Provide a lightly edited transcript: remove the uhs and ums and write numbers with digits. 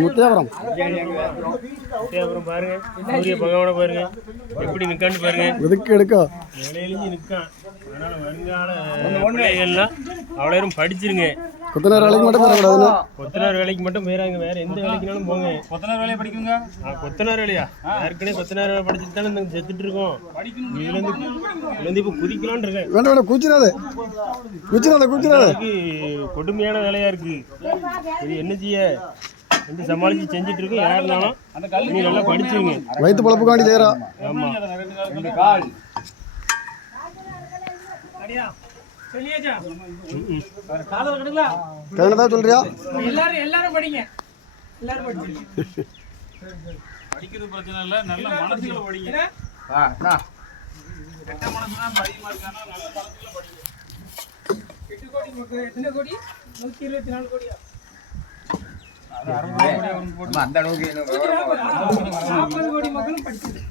முத்தியாபுரம் பாருங்க சூரிய பகவானை பாருங்க எப்படி நிக்கான்னு பாருங்க எதுக்கு எடுக்கா நிலையிலிஞ்சு நிற்கான். அதனால வருங்கால பிள்ளைகள்லாம் அவ்வளோ படிச்சிருங்க. கொத்தனார் வேலைக்கு மட்டும் போகக்கூடாதுன்னு கொத்தனார் வேலைக்கு மட்டும் போயிறாங்க. வேற எந்த வேலைக்குனாலும் போங்க. கொத்தனார் வேலையை படிக்குங்க. கொத்தனார் வேலையா ஏற்கனவே கொத்தனார் வேலை படிச்சுட்டு தானே நாங்கள் செத்துட்டு இருக்கோம். இதுலேருந்து இப்போ குதிக்கலான்னு இருக்கேன். வேண்டாம் வேண்டாம் கூச்சிடாது கொடுமையான வேலையா இருக்கு. இது என்ன செய்ய வந்து சமாளிச்சு செஞ்சுட்டு இருக்கு. யாருனாலும் நீ நல்லா படிச்சுங்க. வயிற்று பழப்புக்காண்டி செய்யறா. ஆமா கரெக்டாக சொல்றியா? எல்லாரும் படிங்க. எல்லாரும் படிச்சு படிக்கிறது பிரச்சனை இல்லை. நல்ல மனசுல படிங்க. கெட்ட மனசுனா அதிகமா இருக்கானா நல்ல மனசுல படிங்க. 8 கோடி மக்கள் எத்தனை கோடி? 124 கோடியா? அந்த அளவுக்கு 40 கோடி மக்களும் படிச்சிருக்கு.